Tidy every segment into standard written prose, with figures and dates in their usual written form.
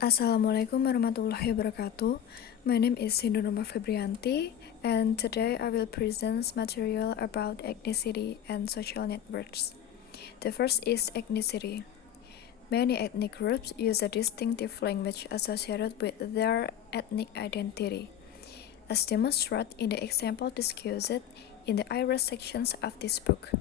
Assalamualaikum warahmatullahi wabarakatuh. My name is Hindunurma Febrianti, and today I will present material about ethnicity and social networks. The first is ethnicity. Many ethnic groups use a distinctive language associated with their ethnic identity, as demonstrated in the example discussed in the Irish sections of this book.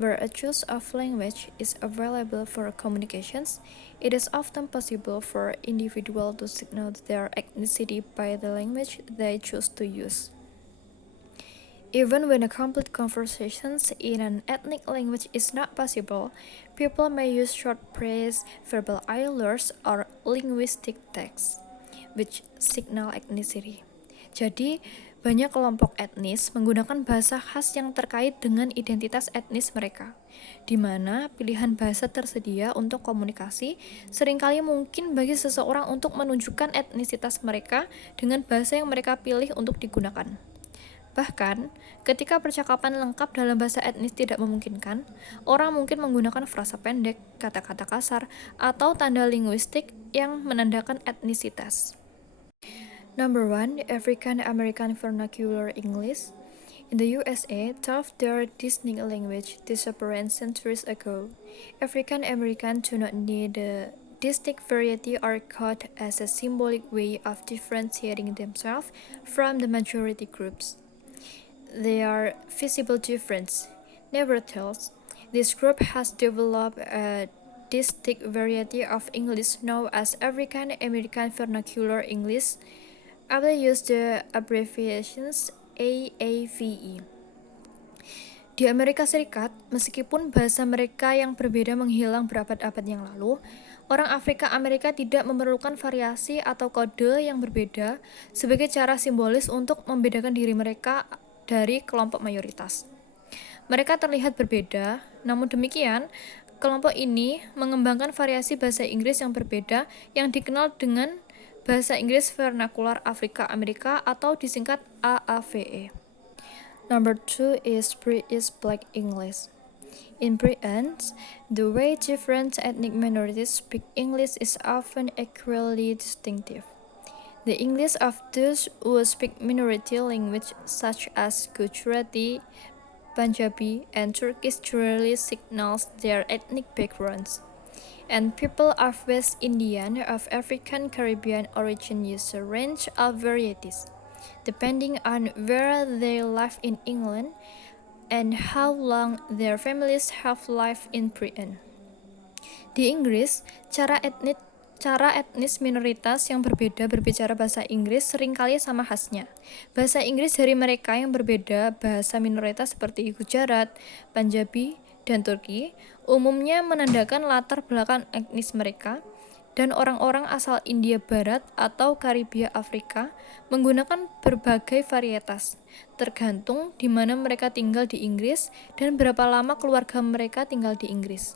Where a choice of language is available for communications, it is often possible for individuals to signal their ethnicity by the language they choose to use. Even when a complete conversation in an ethnic language is not possible, people may use short phrase, verbal ailers, or linguistic text, which signal ethnicity. Jadi, banyak kelompok etnis menggunakan bahasa khas yang terkait dengan identitas etnis mereka, di mana pilihan bahasa tersedia untuk komunikasi seringkali mungkin bagi seseorang untuk menunjukkan etnisitas mereka dengan bahasa yang mereka pilih untuk digunakan. Bahkan, ketika percakapan lengkap dalam bahasa etnis tidak memungkinkan, orang mungkin menggunakan frasa pendek, kata-kata kasar, atau tanda linguistik yang menandakan etnisitas. Number 1. African American Vernacular English. In the USA, taught their distinct language disappeared centuries ago. African Americans do not need a distinct variety or code as a symbolic way of differentiating themselves from the majority groups. There are visible differences. Nevertheless, this group has developed a distinct variety of English known as African American Vernacular English. I will use the abbreviations AAVE. Di Amerika Serikat, meskipun bahasa mereka yang berbeda menghilang berabad-abad yang lalu, orang Afrika Amerika tidak memerlukan variasi atau kode yang berbeda sebagai cara simbolis untuk membedakan diri mereka dari kelompok mayoritas. Mereka terlihat berbeda, namun demikian, kelompok ini mengembangkan variasi bahasa Inggris yang berbeda yang dikenal dengan Bahasa Inggris Vernakular Afrika Amerika atau disingkat AAVE. Number 2 is British Black English. In Britain, the way different ethnic minorities speak English is often equally distinctive. The English of those who speak minority language such as Gujarati, Punjabi, and Turkish generally signals their ethnic backgrounds. And people of West Indian of African Caribbean origin use a range of varieties, depending on where they live in England and how long their families have lived in Britain. Di Inggris, cara etnis minoritas yang berbeda berbicara bahasa Inggris seringkali sama khasnya. Bahasa Inggris dari mereka yang berbeda bahasa minoritas seperti Gujarat, Punjabi, dan Turki umumnya menandakan latar belakang etnis mereka, dan orang-orang asal India Barat atau Karibia Afrika menggunakan berbagai varietas, tergantung di mana mereka tinggal di Inggris dan berapa lama keluarga mereka tinggal di Inggris.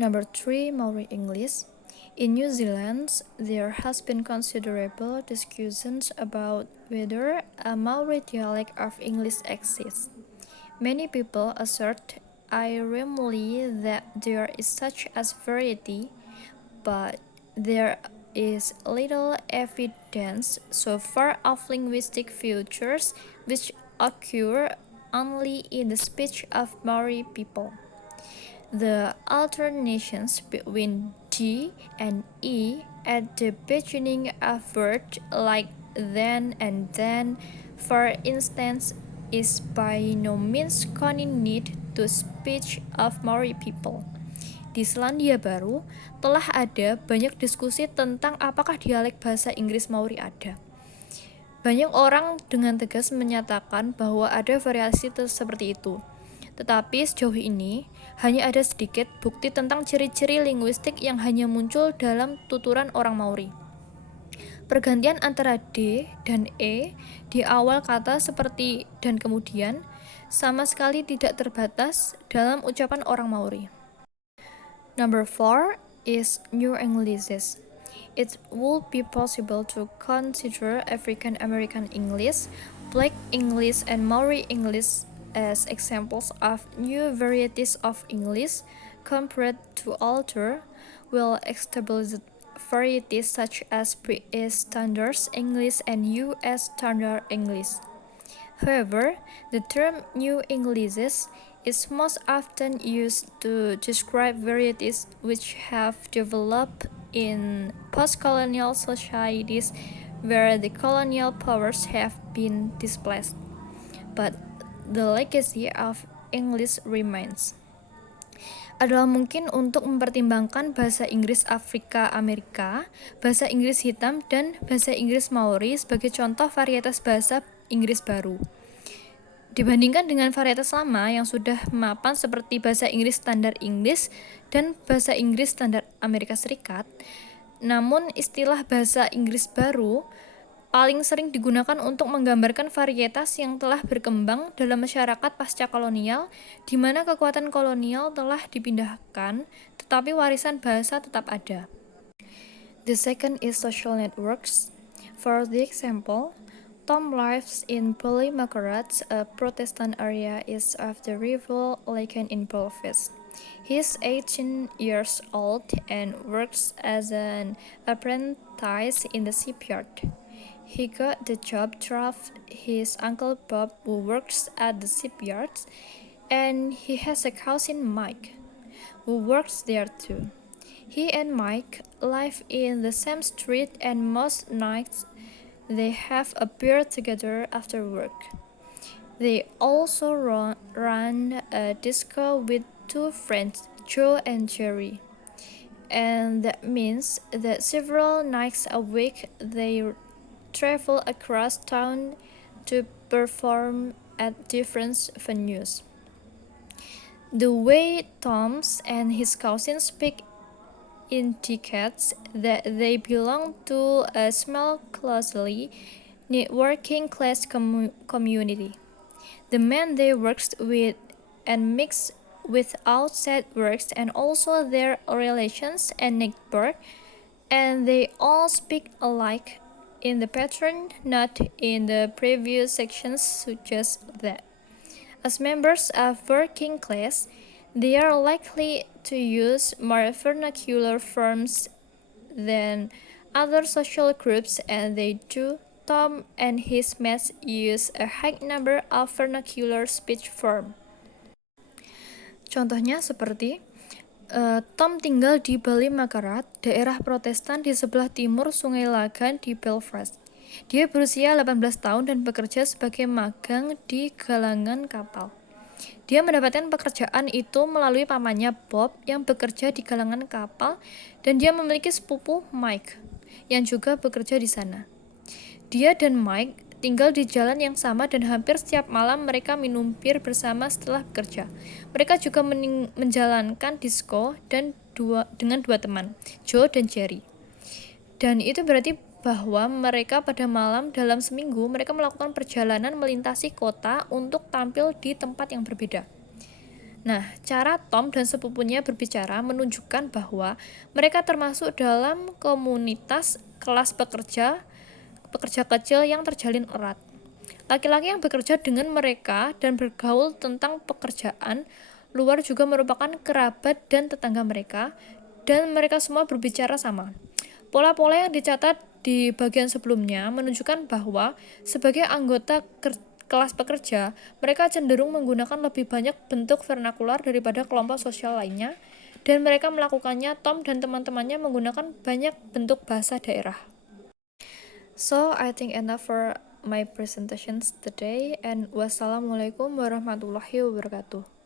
Number 3. Maori English. In New Zealand, there has been considerable discussions about whether a Maori dialect of English exists. Many people assert ironically that there is such a variety, but there is little evidence so far of linguistic features which occur only in the speech of Maori people. The alternations between D and E at the beginning of words like then and then, for instance, is by no means connected to speech of Maori people. Di Selandia Baru, telah ada banyak diskusi tentang apakah dialek bahasa Inggris Maori ada. Banyak orang dengan tegas menyatakan bahwa ada variasi seperti itu. Tetapi sejauh ini, hanya ada sedikit bukti tentang ciri-ciri linguistik yang hanya muncul dalam tuturan orang Maori. Pergantian antara D dan E di awal kata seperti dan kemudian sama sekali tidak terbatas dalam ucapan orang Maori. Number 4 is New Englishes. It would be possible to consider African American English, Black English, and Maori English as examples of new varieties of English compared to older, well-established varieties such as British Standard English and US Standard English. However, the term New English is most often used to describe varieties which have developed in post-colonial societies where the colonial powers have been displaced, but the legacy of English remains. Adalah mungkin untuk mempertimbangkan bahasa Inggris Afrika Amerika, bahasa Inggris hitam, dan bahasa Inggris Maori sebagai contoh varietas bahasa Inggris baru. Dibandingkan dengan varietas lama yang sudah mapan seperti bahasa Inggris Standar Inggris dan bahasa Inggris Standar Amerika Serikat, namun istilah bahasa Inggris baru paling sering digunakan untuk menggambarkan varietas yang telah berkembang dalam masyarakat pasca kolonial, di mana kekuatan kolonial telah dipindahkan, tetapi warisan bahasa tetap ada. The second is social networks. For the example, Tom lives in Ballymacarrat, a Protestant area east of the River Laken in Belfast. He is 18 years old and works as an apprentice in the shipyard. He got the job through his uncle Bob, who works at the shipyard, and he has a cousin Mike, who works there too. He and Mike live in the same street, and most nights they have a beer together after work. They also run a disco with two friends, Joe and Jerry. And that means that several nights a week they travel across town to perform at different venues. The way Tom's and his cousins speak indicates that they belong to a small, closely knit working class community. The men they worked with and mixed with outside works and also their relations and neighbors, and they all speak alike in the pattern, not in the previous sections suggest that. As members of working class, they are likely to use more vernacular forms than other social groups, and they do. Tom and his mates use a high number of vernacular speech forms. Contohnya seperti Tom tinggal di Ballymacarrat, daerah Protestan di sebelah timur Sungai Lagan di Belfast. Dia berusia 18 tahun dan bekerja sebagai magang di galangan kapal. Dia mendapatkan pekerjaan itu melalui pamannya Bob yang bekerja di galangan kapal, dan dia memiliki sepupu Mike yang juga bekerja di sana. Dia dan Mike tinggal di jalan yang sama dan hampir setiap malam mereka minum bir bersama setelah bekerja. Mereka juga menjalankan disco dengan dua teman, Joe dan Jerry. Dan itu berarti bahwa mereka pada malam dalam seminggu mereka melakukan perjalanan melintasi kota untuk tampil di tempat yang berbeda. Nah, cara Tom dan sepupunya berbicara menunjukkan bahwa mereka termasuk dalam komunitas kelas pekerja kecil yang terjalin erat. Laki-laki yang bekerja dengan mereka dan bergaul tentang pekerjaan luar juga merupakan kerabat dan tetangga mereka, dan mereka semua berbicara sama. Pola-pola yang dicatat di bagian sebelumnya menunjukkan bahwa sebagai anggota kelas pekerja, mereka cenderung menggunakan lebih banyak bentuk vernakular daripada kelompok sosial lainnya, dan mereka melakukannya. Tom dan teman-temannya menggunakan banyak bentuk bahasa daerah. So, I think enough for my presentations today, and wassalamualaikum warahmatullahi wabarakatuh.